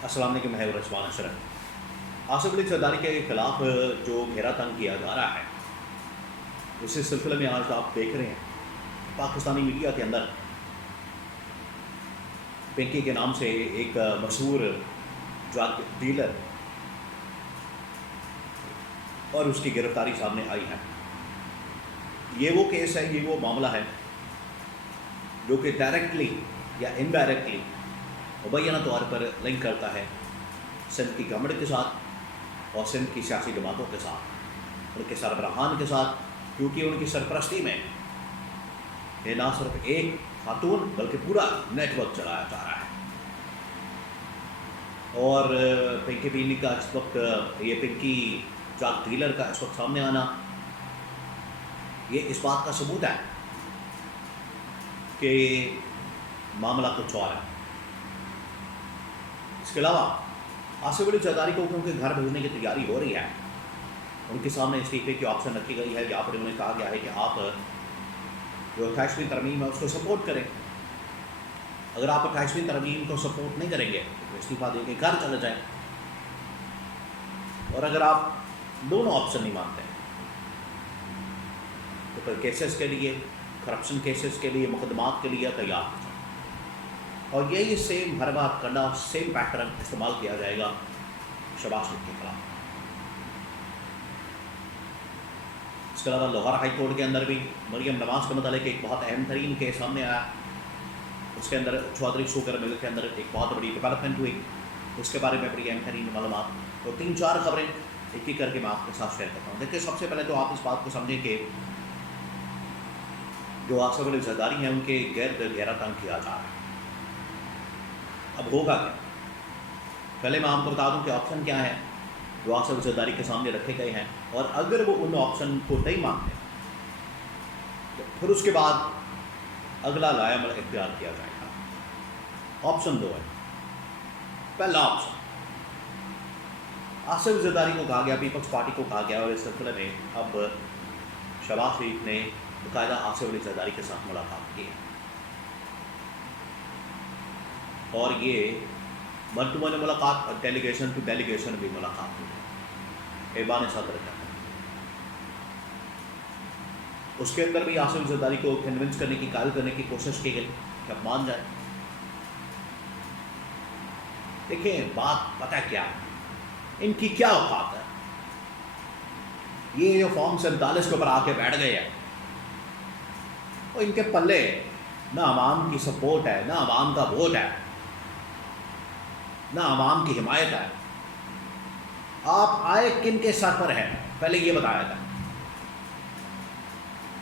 अस्सलाम वालेकुम, मैं रजवान अशरफ। आसिफ अली जरदारी के खिलाफ जो घेरा तंग किया जा रहा है, उसी सिलसिले में आज आप देख रहे हैं पाकिस्तानी मीडिया के अंदर पिंकी के नाम से एक मशहूर ड्रग डीलर और उसकी गिरफ्तारी सामने आई है। ये वो केस है, ये वो मामला है जो कि डायरेक्टली या इनडायरेक्टली मुबैना तौर पर लिंक करता है सिंध की गवर्नमेंट के साथ और सिंध की सियासी जमातों के साथ, उनके सरबराहान के साथ, क्योंकि उनकी सरपरस्ती में ये ना सिर्फ एक खातून बल्कि पूरा नेटवर्क चलाया जा रहा है। और पिंकी बीनी का इस वक्त, ये पिंकी ड्रग डीलर का इस वक्त सामने आना, ये इस बात का सबूत है कि मामला कुछ और है। इसके अलावा आसिफ अली जरदारी को क्योंकि घर भेजने की तैयारी हो रही है, उनके सामने इस्तीफे की ऑप्शन रखी गई है। यहाँ पर उन्हें कहा गया है कि आप जो 28वीं तरमीम है उसको सपोर्ट करें। अगर आप 28वीं तरमीम को सपोर्ट नहीं करेंगे तो इस्तीफा दे के घर चले जाएं। और अगर आप दोनों ऑप्शन नहीं मानते तो फिर केसेस के लिए, करप्शन केसेस के लिए, मुकदमात के लिए तैयार हो जाए। और यही सेम हर बार करना, सेम पैटर्न इस्तेमाल किया जाएगा शहबाज शरीफ के खिलाफ। इसके अलावा लाहौर हाई कोर्ट के अंदर भी मरियम नवाज के मतलब एक बहुत अहम तरीन केस सामने आया। उसके अंदर चौधरी शुगर मिल के अंदर एक बहुत बड़ी डेवलपमेंट हुई, उसके बारे में बड़ी अहम तरीन मालूमात। तो 3-4 खबरें एक ही करके मैं आपके साथ शेयर करता हूँ। देखिए, सबसे पहले तो आप इस बात को समझें कि जो आसिफ अली जरदारी हैं उनके गहरा तंग किया जा रहा है। अब होगा क्या? पहले मैं आपको बता दूं कि ऑप्शन क्या है जो आसिफ अली जरदारी के सामने रखे गए हैं, और अगर वो उन ऑप्शन को नहीं मानते तो फिर उसके बाद अगला लायामल इख्तियार किया जाएगा। ऑप्शन 2 है। पहला ऑप्शन, आसिफ अली जरदारी को कहा गया, पीपल्स पार्टी को कहा गया, और इस सिलसिले में अब शहबाज शरीफ ने बाकायदा आसिफ अली जरदारी के साथ मुलाकात की है। और ये वन टू वन मुलाकात और डेलीगेशन टू डेलीगेशन भी मुलाकात हुई है ऐवान सदर का। उसके अंदर भी आसिफ जरदारी को कन्विंस करने की, कायल करने की कोशिश की गई कि अब मान जाए। देखिए, बात पता है क्या है, इनकी क्या औकात है। ये जो फॉर्म 47 के ऊपर आके बैठ गए हैं, और इनके पल्ले ना आवाम की सपोर्ट है, ना आवाम का वोट है, ना आवाम की हिमायत है। आप आए किन के सर पर है, पहले ये बताया था।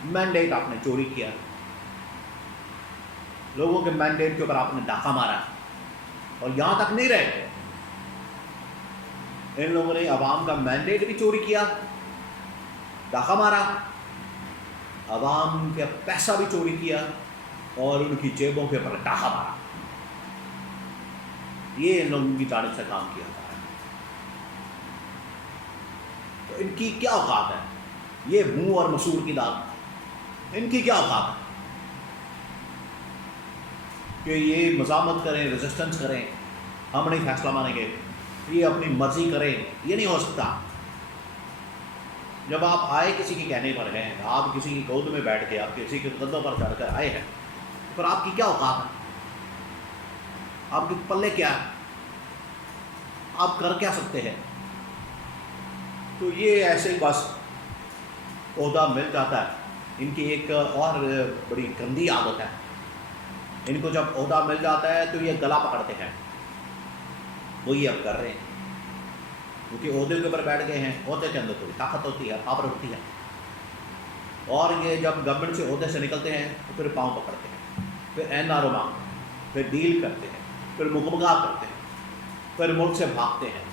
मैंडेट आपने चोरी किया, लोगों के मैंडेट के ऊपर आपने डाका मारा, और यहां तक नहीं रहे, इन लोगों ने आवाम का मैंडेट भी चोरी किया, डाका मारा, आवाम का पैसा भी चोरी किया, और उनकी जेबों के ऊपर डाका मारा। ये इन लोगों की जानिब से काम किया जा रहा है। तो इनकी क्या औकात है, ये मुंह और मसूर की दाल, इनकी क्या औकात है कि ये मज़ामत करें, रेजिस्टेंस करें, हम नहीं फैसला मानेंगे, ये अपनी मर्जी करें। ये नहीं हो सकता। जब आप आए किसी के कहने पर हैं, आप किसी की गोद में बैठ के, आप किसी के कदमों पर चढ़कर आए हैं, पर आपकी क्या औकात है, आपके पल्ले क्या है, आप कर क्या सकते हैं। तो ये ऐसे ही बस ओहदा मिल जाता है। इनकी एक और बड़ी गंदी आदत है, इनको जब ओहदा मिल जाता है तो ये गला पकड़ते हैं। वो ये अब कर रहे हैं, क्योंकि ओहदे के ऊपर बैठ गए हैं। ओहदे के अंदर थोड़ी ताकत होती है, पावर होती है, और ये जब गवर्नमेंट से ओहदे से निकलते हैं तो फिर पाँव पकड़ते हैं, फिर NRO मांगते हैं, फिर डील करते हैं, फिर मुकबगा करते हैं, फिर मुल्क से भागते हैं,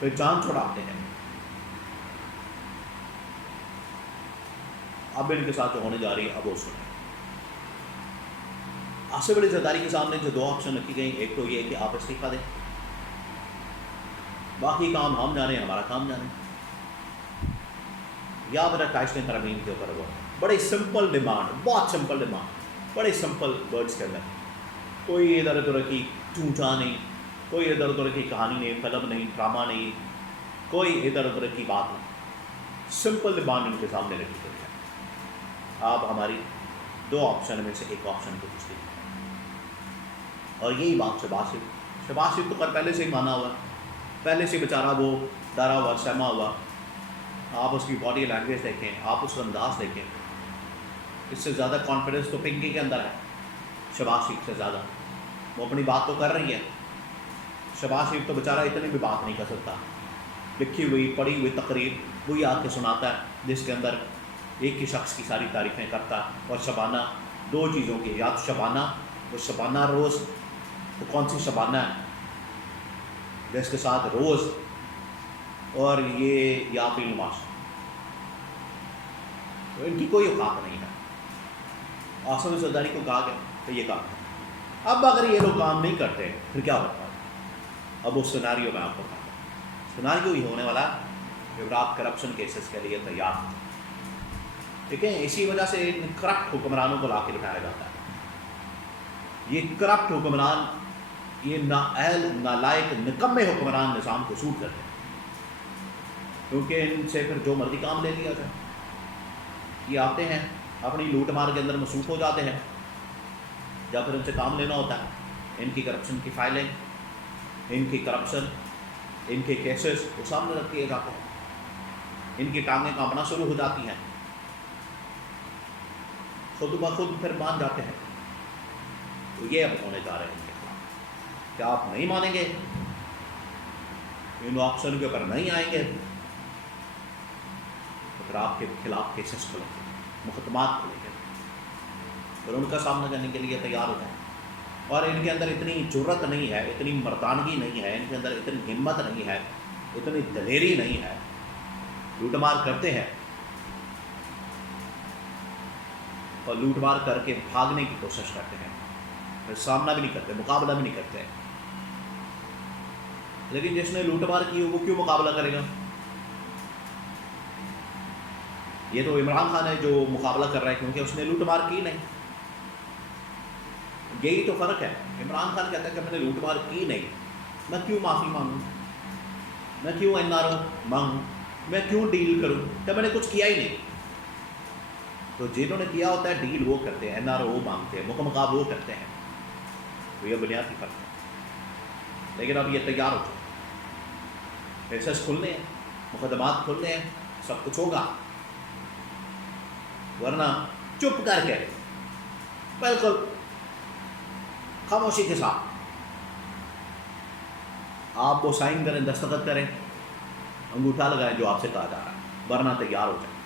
फिर जान छुड़ाते हैं। अब इनके साथ जो होने जा रही है, अब वो सुने। आसिफ अली जरदारी के सामने जो 2 ऑप्शन रखी गई, एक तो ये कि आप इस्तीफा दें, बाकी काम हम जाने, हमारा काम जाने, या फिर 28वीं तरमीम के ऊपर वो बड़ी सिंपल डिमांड, बहुत सिंपल डिमांड, बड़े सिंपल वर्ड्स के अंदर, कोई इधर उधर की चूचा नहीं, کوئی ادھر ادھر کی کہانی نہیں، فلم نہیں، ڈرامہ نہیں، کوئی ادھر ادھر کی بات نہیں، سمپل زبان ان کے سامنے رکھی گئی ہے۔ آپ ہماری دو آپشن میں سے ایک آپشن کو پوچھتے ہیں، اور یہی بات شہباز شریف تو پہلے سے ہی مانا ہوا، پہلے سے بیچارہ وہ ڈرا ہوا، سہما ہوا۔ آپ اس کی باڈی لینگویج دیکھیں، آپ اس کا انداز دیکھیں، اس سے زیادہ کانفیڈنس تو پنکی کے اندر ہے شہباز شریف سے زیادہ۔ وہ اپنی بات تو کر رہی ہے، شہباز شریف تو بیچارہ اتنی بھی بات نہیں کر سکتا، لکھی ہوئی پڑھی ہوئی تقریر وہی آ کے سناتا ہے، جس کے اندر ایک ہی شخص کی ساری تعریفیں کرتا، اور شبانہ دو چیزوں کی، یا تو شبانہ، وہ شبانہ روز، تو کون سی شبانہ ہے جس کے ساتھ روز، اور یہ یا پھر نماز، تو ان کی کوئی اوقات نہیں ہے۔ آصف زرداری کو کہا گیا کہ یہ کام ہے، اب اگر یہ لوگ کام نہیں کرتے پھر کیا ہوتا ہے؟ اب اس سیناریو میں آپ کو بتاتا ہوں، سیناریو ہی ہونے والا جب آپ کرپشن کیسز کے لیے تیار ہیں، ٹھیک ہے؟ اسی وجہ سے ان کرپٹ حکمرانوں کو لا کے بٹھایا جاتا ہے۔ یہ کرپٹ حکمران، یہ نااہل، نالائق، نکمے حکمران نظام کو سوٹ کرتے ہیں، کیونکہ ان سے پھر جو مرضی کام لے لیا جائے۔ یہ آتے ہیں اپنی لوٹ مار کے اندر مصروف ہو جاتے ہیں، جب پھر ان سے کام لینا ہوتا ہے، ان کی کرپشن کی فائلیں، ان کی کرپشن، ان کے کیسز وہ سامنے رکھ دیے جاتے ہیں، ان کی ٹانگیں کانپنا شروع ہو جاتی ہیں، خود بخود پھر مان جاتے ہیں۔ تو یہ اب ہونے جا رہے ہیں ان کے خلاف، کیا آپ نہیں مانیں گے؟ ان آپشن کے اوپر نہیں آئیں گے تو پھر آپ کے خلاف کیسز کھلیں گے، مقدمات کھلیں گے، اور ان کا سامنا کرنے کے لیے تیار ہو جائیں۔ اور ان کے اندر اتنی جرت نہیں ہے، اتنی مردانگی نہیں ہے، ان کے اندر اتنی ہمت نہیں ہے، اتنی دلیری نہیں ہے، لوٹ مار کرتے ہیں اور لوٹ مار کر کے بھاگنے کی کوشش کرتے ہیں، پھر سامنا بھی نہیں کرتے، مقابلہ بھی نہیں کرتے۔ لیکن جس نے لوٹ مار کی وہ کیوں مقابلہ کرے گا؟ یہ تو عمران خان ہے جو مقابلہ کر رہا ہے، کیونکہ اس نے لوٹ مار کی نہیں۔ یہی تو فرق ہے، عمران خان کہتا ہے کہ میں نے لوٹ مار کی نہیں، میں کیوں معافی مانگوں، میں کیوں این آر او مانگوں، میں کیوں ڈیل کروں جب میں نے کچھ کیا ہی نہیں۔ تو جنہوں نے کیا ہوتا ہے ڈیل وہ کرتے ہیں، این آر او مانگتے ہیں، مقام وہ کرتے ہیں، تو یہ بنیادی فرق ہے۔ لیکن اب یہ تیار ہو چکے، کیسز کھلنے ہیں، مقدمات کھلنے ہیں، سب کچھ ہوگا، ورنہ چپ کر کے بالکل خاموشی کے ساتھ آپ وہ سائن کریں، دستخط کریں، انگوٹھا لگائیں جو آپ سے کہا جا رہا ہے، ورنہ تیار ہو جائیں۔